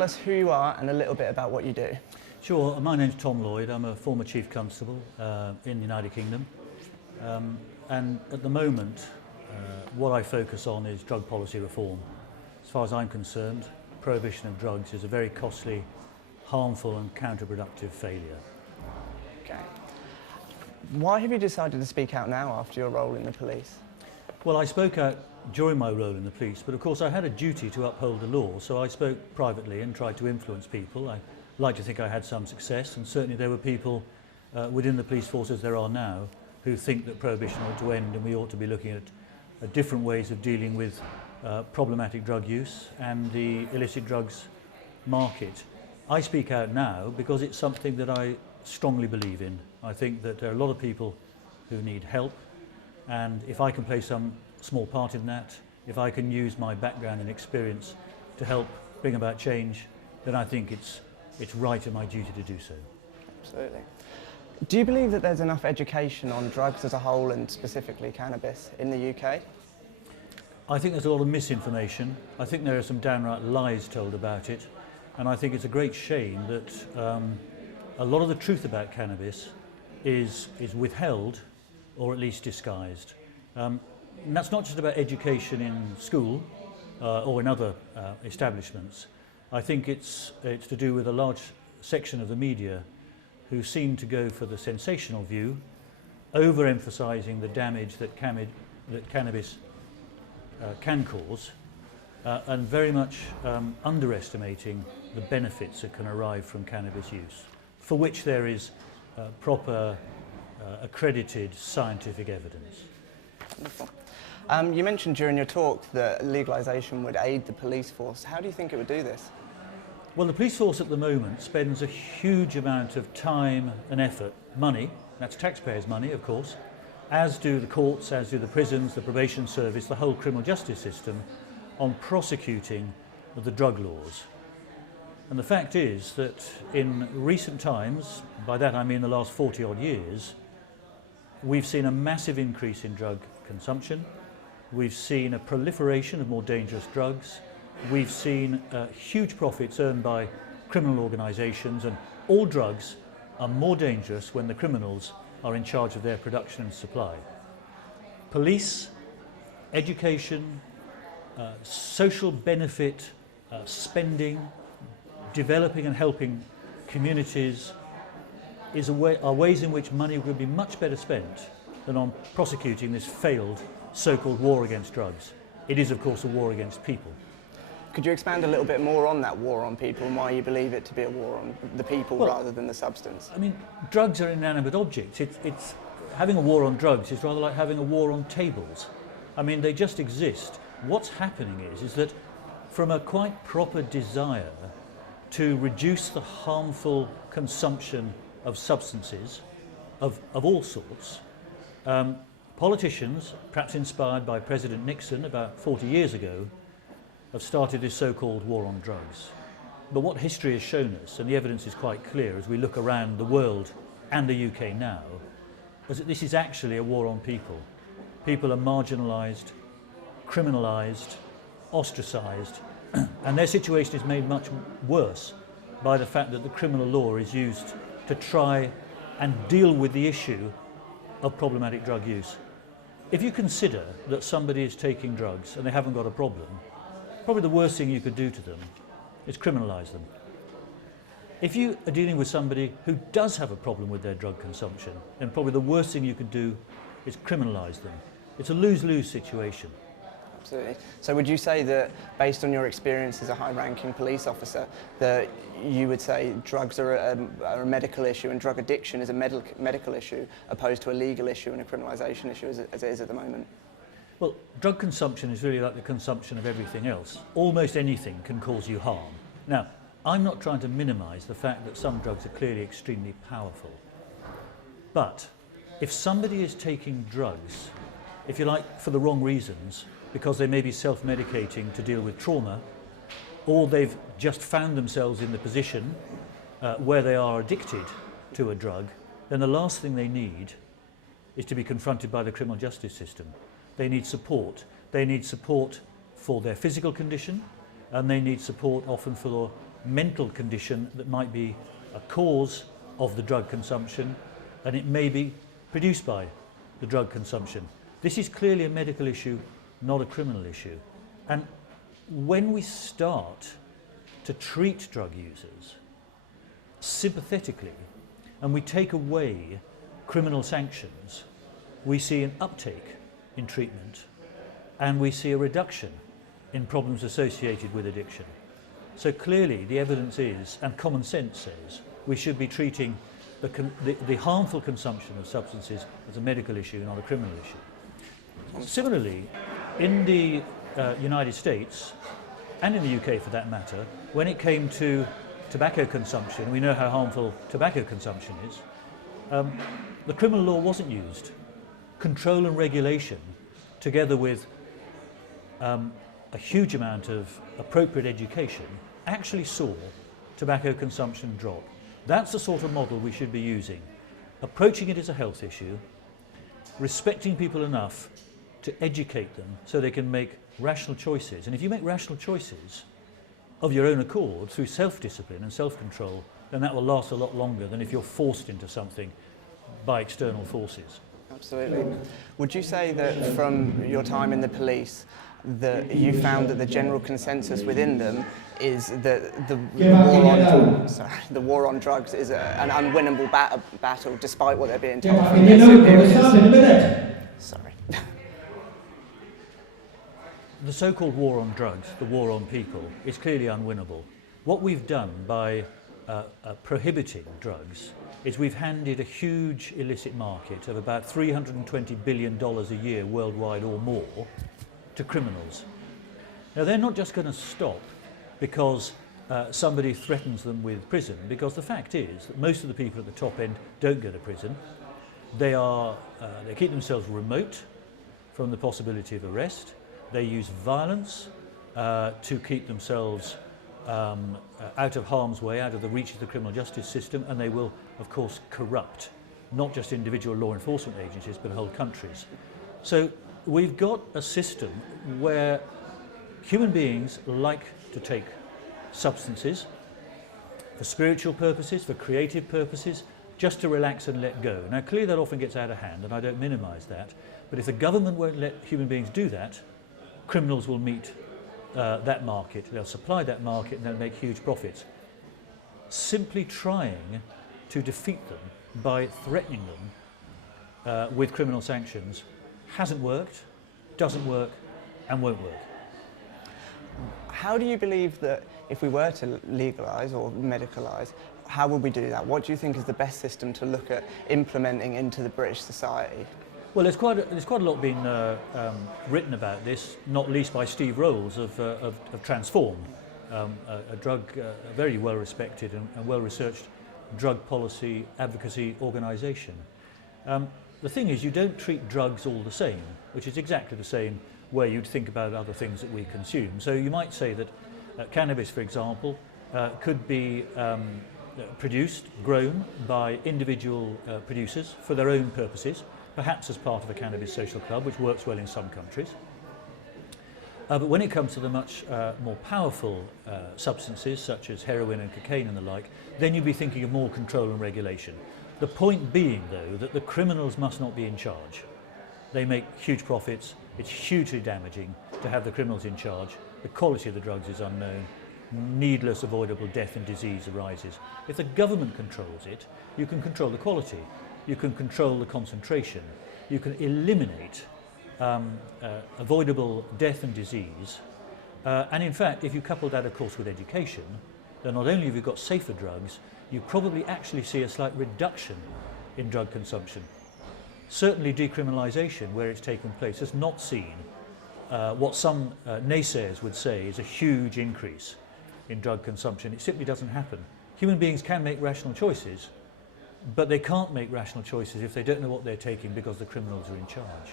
tell us who you are and a little bit about what you do? Sure. My name's Tom Lloyd. I'm a former Chief Constable in the United Kingdom. And at the moment, what I focus on is drug policy reform. As far as I'm concerned, prohibition of drugs is a very costly, harmful and counterproductive failure. Okay. Why have you decided to speak out now after your role in the police? Well, I spoke out during my role in the police, but of course I had a duty to uphold the law, so I spoke privately and tried to influence people. I like to think I had some success, and certainly there were people within the police force, as there are now, who think that prohibition ought to end and we ought to be looking at different ways of dealing with problematic drug use and the illicit drugs market. I speak out now because it's something that I strongly believe in. I think that there are a lot of people who need help, and if I can play some small part in that, if I can use my background and experience to help bring about change, then I think it's right and my duty to do so. Absolutely. Do you believe that there's enough education on drugs as a whole and specifically cannabis in the UK? I think there's a lot of misinformation. I think there are some downright lies told about it, and I think it's a great shame that a lot of the truth about cannabis is withheld or at least disguised. And that's not just about education in school or in other establishments. I think it's to do with a large section of the media who seem to go for the sensational view, overemphasising the damage that cannabis can cause, and very much underestimating the benefits that can arrive from cannabis use, for which there is proper accredited scientific evidence. Wonderful. You mentioned during your talk that legalisation would aid the police force. How do you think it would do this? Well, the police force at the moment spends a huge amount of time and effort, money, that's taxpayers' money of course, as do the courts, as do the prisons, the probation service, the whole criminal justice system, on prosecuting the drug laws. And the fact is that in recent times, by that I mean the last 40 odd years, we've seen a massive increase in drug consumption. We've seen a proliferation of more dangerous drugs. We've seen huge profits earned by criminal organisations, and all drugs are more dangerous when the criminals are in charge of their production and supply. Police, education, social benefit, spending, developing and helping communities are ways in which money would be much better spent than on prosecuting this failed so-called war against drugs. It is of course a war against people. Could you expand a little bit more on that war on people and why you believe it to be a war on the people rather than the substance? I mean, drugs are inanimate objects. It's having a war on drugs is rather like having a war on tables. I mean, they just exist. What's happening is that from a quite proper desire to reduce the harmful consumption of substances of all sorts, politicians, perhaps inspired by President Nixon about 40 years ago, have started this so-called war on drugs. But what history has shown us, and the evidence is quite clear as we look around the world and the UK now, is that this is actually a war on people. People are marginalised, criminalised, ostracised, and their situation is made much worse by the fact that the criminal law is used to try and deal with the issue of problematic drug use. If you consider that somebody is taking drugs and they haven't got a problem, probably the worst thing you could do to them is criminalise them. If you are dealing with somebody who does have a problem with their drug consumption, then probably the worst thing you could do is criminalise them. It's a lose-lose situation. Absolutely. So would you say that, based on your experience as a high-ranking police officer, that you would say drugs are a medical issue and drug addiction is a medical issue opposed to a legal issue and a criminalisation issue as it is at the moment? Well, drug consumption is really like the consumption of everything else. Almost anything can cause you harm. Now, I'm not trying to minimise the fact that some drugs are clearly extremely powerful. But if somebody is taking drugs, if you like, for the wrong reasons, because they may be self-medicating to deal with trauma, or they've just found themselves in the position where they are addicted to a drug, then the last thing they need is to be confronted by the criminal justice system. They need support. They need support for their physical condition, and they need support often for mental condition that might be a cause of the drug consumption, and it may be produced by the drug consumption. This is clearly a medical issue, not a criminal issue. And when we start to treat drug users sympathetically and we take away criminal sanctions, we see an uptake in treatment and we see a reduction in problems associated with addiction. So clearly the evidence is, and common sense says, we should be treating the harmful consumption of substances as a medical issue, not a criminal issue. Similarly, in the United States, and in the UK for that matter, when it came to tobacco consumption, we know how harmful tobacco consumption is, the criminal law wasn't used. Control and regulation, together with a huge amount of appropriate education, actually saw tobacco consumption drop. That's the sort of model we should be using. Approaching it as a health issue, respecting people enough to educate them so they can make rational choices. And if you make rational choices of your own accord through self-discipline and self-control, then that will last a lot longer than if you're forced into something by external forces. Absolutely. Would you say that from your time in the police that you found that the general consensus within them is that the war on drugs is an unwinnable battle despite what they're being told from their superiors? Sorry. The so-called war on drugs, the war on people, is clearly unwinnable. What we've done by prohibiting drugs is we've handed a huge illicit market of about $320 billion a year worldwide or more to criminals. Now they're not just going to stop because somebody threatens them with prison, because the fact is that most of the people at the top end don't go to prison. They keep themselves remote from the possibility of arrest. They use violence to keep themselves out of harm's way, out of the reach of the criminal justice system, and they will, of course, corrupt not just individual law enforcement agencies but whole countries. So we've got a system where human beings like to take substances for spiritual purposes, for creative purposes, just to relax and let go. Now clearly that often gets out of hand, and I don't minimise that, but if the government won't let human beings do that, criminals will meet that market, they'll supply that market and they'll make huge profits. Simply trying to defeat them by threatening them with criminal sanctions hasn't worked, doesn't work and won't work. How do you believe that if we were to legalise or medicalise, how would we do that? What do you think is the best system to look at implementing into the British society? Well, there's quite a lot been written about this, not least by Steve Rolls of Transform, a very well respected and well researched drug policy advocacy organisation. The thing is, you don't treat drugs all the same, which is exactly the same way you'd think about other things that we consume. So you might say that cannabis, for example, could be produced, grown by individual producers for their own purposes, perhaps as part of a cannabis social club, which works well in some countries. But when it comes to the much more powerful substances, such as heroin and cocaine and the like, then you'd be thinking of more control and regulation. The point being, though, that the criminals must not be in charge. They make huge profits. It's hugely damaging to have the criminals in charge. The quality of the drugs is unknown. Needless, avoidable death and disease arises. If the government controls it, you can control the quality. You can control the concentration. You can eliminate avoidable death and disease. And in fact, if you couple that, of course, with education, then not only have you got safer drugs, you probably actually see a slight reduction in drug consumption. Certainly decriminalisation, where it's taken place, has not seen what some naysayers would say is a huge increase in drug consumption. It simply doesn't happen. Human beings can make rational choices, but they can't make rational choices if they don't know what they're taking because the criminals are in charge.